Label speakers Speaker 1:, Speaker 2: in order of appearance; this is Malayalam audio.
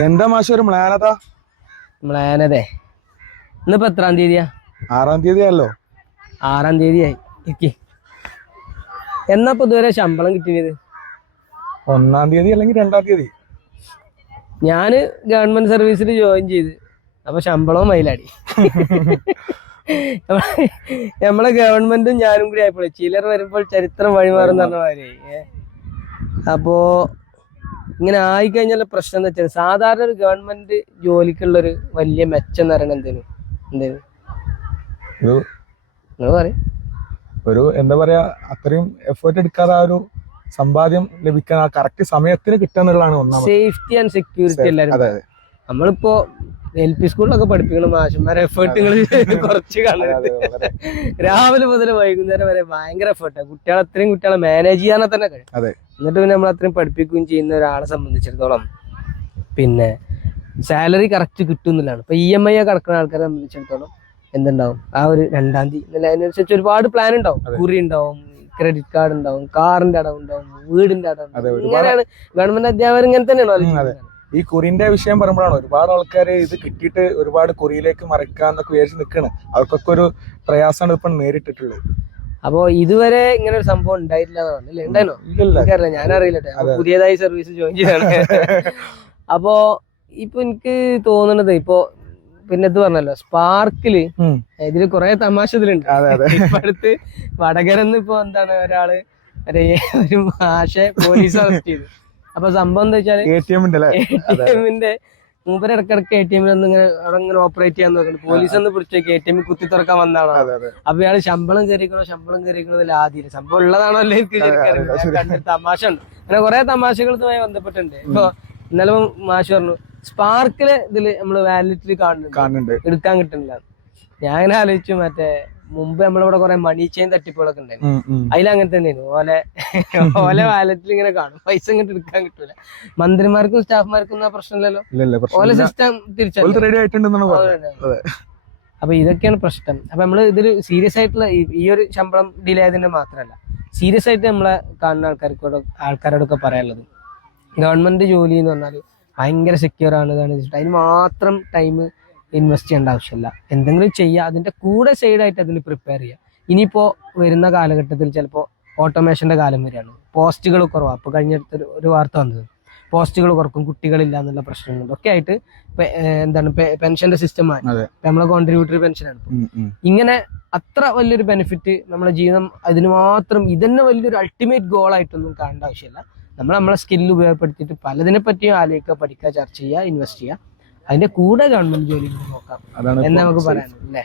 Speaker 1: എന്താ മാഷ ഒരു മ്ലാനതാ?
Speaker 2: മ്ലാനതെ. ഇന്നിപ്പോ എത്രാം തീയതിയാ?
Speaker 1: ആറാം തീയതി ആയല്ലോ
Speaker 2: ആറാം തീയതിയായി. എന്നാ ഇപ്പൊ ഇതുവരെ ശമ്പളം കിട്ടിയത്
Speaker 1: ഒന്നാം തീയതി അല്ലെങ്കിൽ രണ്ടാം തീയതി?
Speaker 2: ഞാൻ ഗവൺമെന്റ് സർവീസിൽ ജോയിൻ ചെയ്ത്. അപ്പൊ ശമ്പളവും മയിലാടി നമ്മളെ ഗവൺമെന്റും ഞാനും കൂടി ആയപ്പോഴേ ചിലർ വരുമ്പോൾ ചരിത്രം വഴിമാറും പറഞ്ഞ മാതിരി അപ്പോ ഇങ്ങനെ ആയിക്കഴിഞ്ഞാൽ പ്രശ്നം എന്താ വെച്ചാൽ സാധാരണ ഒരു ഗവൺമെന്റ് ജോലിക്കുള്ള ഒരു വലിയ മെച്ചം എന്ന് പറയുന്നത് എന്തേനു? എന്തേനു?
Speaker 1: ഒരു
Speaker 2: നിങ്ങൾ പറയും.
Speaker 1: ഒരു എന്താ പറയാ അത്രയും എഫേർട്ട് എടുക്കാതെ ആ ഒരു സമ്പാദ്യം ലഭിക്കാൻ ആ കറക്റ്റ് സമയത്തിന് കിട്ടുന്നുള്ളതാണ് ഒന്നാമത്.
Speaker 2: സേഫ്റ്റി ആൻഡ് സെക്യൂരിറ്റി എല്ലാവരും. നമ്മളിപ്പോ എൽ പി സ്കൂളിലൊക്കെ പഠിപ്പിക്കണ മാഷന്മാരെ എഫേർട്ടുകൾ കുറച്ച് കാണുന്നത് രാവിലെ മുതൽ വൈകുന്നേരം വരെ ഭയങ്കര എഫേർട്ടാണ് കുട്ടികളെ അത്രയും കുട്ടികളെ മാനേജ് ചെയ്യാനെ തന്നെ കഴിയും. എന്നിട്ട് പിന്നെ നമ്മൾ അത്രയും പഠിപ്പിക്കുകയും ചെയ്യുന്ന ഒരാളെ സംബന്ധിച്ചിടത്തോളം പിന്നെ സാലറി കറക്റ്റ് കിട്ടുന്നില്ലാണ്. ഇപ്പൊ ഇ എം ഐ കിടക്കുന്ന ആൾക്കാരെ സംബന്ധിച്ചിടത്തോളം എന്തുണ്ടാവും? ആ ഒരു രണ്ടാം തീയതി എന്നല്ല അതിനനുസരിച്ച് ഒരുപാട് പ്ലാൻ ഉണ്ടാവും. കുറി ഉണ്ടാവും ക്രെഡിറ്റ് കാർഡ് ഉണ്ടാവും കാറിന്റെ അടവ് ഉണ്ടാവും വീടിന്റെ അടവ്. ഇങ്ങനെയാണ് ഗവൺമെന്റ് അധ്യാപകർ ഇങ്ങനെ തന്നെയാണോ.
Speaker 1: ഈ കുറിന്റെ വിഷയം പറയുമ്പോഴാണ് ഒരുപാട് ആൾക്കാർ ഇത് കിട്ടിയിട്ട് ഒരുപാട് കുറിയിലേക്ക് മറിക്കാന്നൊക്കെ വിചാരിച്ച് നിൽക്കണ് അവർക്കൊക്കെ ഒരു പ്രയാസമാണ് ഇപ്പം നേരിട്ടിട്ടുള്ളത്.
Speaker 2: അപ്പോ ഇതുവരെ ഇങ്ങനെ ഒരു സംഭവം ഉണ്ടായിട്ടില്ല ഉണ്ടായിരുന്നോ? എനിക്കറിയില്ല ഞാൻ അറിയില്ല പുതിയതായി സർവീസ് ജോയിൻ ചെയ്താണ് അപ്പോ ഇപ്പൊ എനിക്ക് തോന്നുന്നത് ഇപ്പൊ പിന്നെ ഇത് പറഞ്ഞല്ലോ
Speaker 1: സ്പാർക്കിൽ.
Speaker 2: ഇതിൽ കുറെ തമാശ ഇതിലുണ്ട്
Speaker 1: അതെ അതെ.
Speaker 2: ഇപ്പൊ അടുത്ത് വടകരന്ന് ഇപ്പൊ എന്താണ് ഒരാൾ ഒരു ഒരു പോലീസ് അറസ്റ്റ് ചെയ്തു. അപ്പൊ സംഭവം എന്താ വെച്ചാൽ
Speaker 1: എ ടി എമ്മിന്റെ
Speaker 2: എ മൂപ്പര് ഇടക്കിടക്ക് എ ടി എമ്മിൽ ഒന്ന് ഇങ്ങനെ അവിടെ ഇങ്ങനെ ഓപ്പറേറ്റ് ചെയ്യാൻ നോക്കുന്നുണ്ട് പോലീസ് ഒന്ന് പിടിച്ചേക്ക് എ ടി എമ്മിൽ കുത്തി തുറക്കാൻ വന്നതാണ് അപ്പൊ ഇയാൾ ശമ്പളം കയറിക്കണോ ശമ്പളം കയറിക്കണതിൽ ആദ്യം. ശമ്പളം ഉള്ളതാണോ അല്ലേ തമാശ ഉണ്ട്. അങ്ങനെ കുറെ തമാശകളുമായി ബന്ധപ്പെട്ടുണ്ട് ഇപ്പൊ ഇന്നലെ മാഷ് പറഞ്ഞു സ്പാർക്കിൽ ഇതിൽ നമ്മൾ വാലറ്റിൽ കാണുന്നുണ്ട്. എടുക്കാൻ കിട്ടുന്നില്ല. ഞാൻ ആലോചിച്ചു മറ്റേ മുമ്പ് നമ്മളിവിടെ കുറെ മണി ചെയിൻ തട്ടിപ്പുകളൊക്കെ ഉണ്ടായിരുന്നു. അതിലങ്ങനെ തന്നെയായിരുന്നു. ഓലെ ഓലെ വാലറ്റിൽ ഇങ്ങനെ കാണും. പൈസ ഇങ്ങോട്ട് എടുക്കാൻ കിട്ടൂല. മന്ത്രിമാർക്കും സ്റ്റാഫ്മാർക്കും ഒന്നും ആ പ്രശ്നമില്ലല്ലോ. ഓലെ സിസ്റ്റം
Speaker 1: തിരിച്ചു.
Speaker 2: അപ്പൊ ഇതൊക്കെയാണ് പ്രശ്നം. അപ്പൊ നമ്മൾ ഇതിൽ സീരിയസ് ആയിട്ടുള്ള ഈ- ഈ ഒരു ശമ്പളം ഡിലേ ആയതിന്റെ മാത്രമല്ല. സീരിയസ് ആയിട്ട് നമ്മളെ കാണുന്ന ആൾക്കാർക്കോട് ആൾക്കാരോടൊക്കെ പറയാനുള്ളത്. ഗവൺമെന്റ് ജോലി എന്ന് പറഞ്ഞാൽ ഭയങ്കര സെക്യൂർ ആണ് ഇതാണ് അതിന് മാത്രം ടൈം ഇൻവെസ്റ്റ് ചെയ്യേണ്ട ആവശ്യമില്ല. എന്തെങ്കിലും ചെയ്യുക അതിന്റെ കൂടെ സൈഡായിട്ട് അതിൽ പ്രിപ്പയർ ചെയ്യുക ഇനിയിപ്പോൾ വരുന്ന കാലഘട്ടത്തിൽ ചിലപ്പോൾ ഓട്ടോമേഷന്റെ കാലം വരികയാണ്. പോസ്റ്റുകൾ കുറവാണ് അപ്പോൾ കഴിഞ്ഞ അടുത്തൊരു ഒരു വാർത്ത വന്നത്. പോസ്റ്റുകൾ കുറക്കും കുട്ടികളില്ല എന്നുള്ള പ്രശ്നങ്ങളുണ്ട്. ഒക്കെ ആയിട്ട് എന്താണ് പെൻഷന്റെ സിസ്റ്റം മാറ്റി
Speaker 1: അതെ.
Speaker 2: നമ്മളെ കോൺട്രിബ്യൂട്ടറി പെൻഷനാണ്. ഇങ്ങനെ അത്ര വലിയൊരു ബെനിഫിറ്റ് നമ്മുടെ ജീവിതം അതിന് മാത്രം ഇതന്നെ വലിയൊരു അൾട്ടിമേറ്റ് ഗോൾ ആയിട്ടൊന്നും കാണേണ്ട ആവശ്യമില്ല. നമ്മൾ നമ്മളെ സ്കില്ല് ഉപയോഗപ്പെടുത്തിയിട്ട് പലതിനെ പറ്റിയും ആലോചിക്കുക പഠിക്കുക ചർച്ച ചെയ്യുക ഇൻവെസ്റ്റ് ചെയ്യുക. അതിന്റെ കൂടെ ഗവൺമെന്റ് ജോലി നോക്കാം എന്ന് നമുക്ക്
Speaker 1: safe.
Speaker 2: പറയാം അല്ലേ.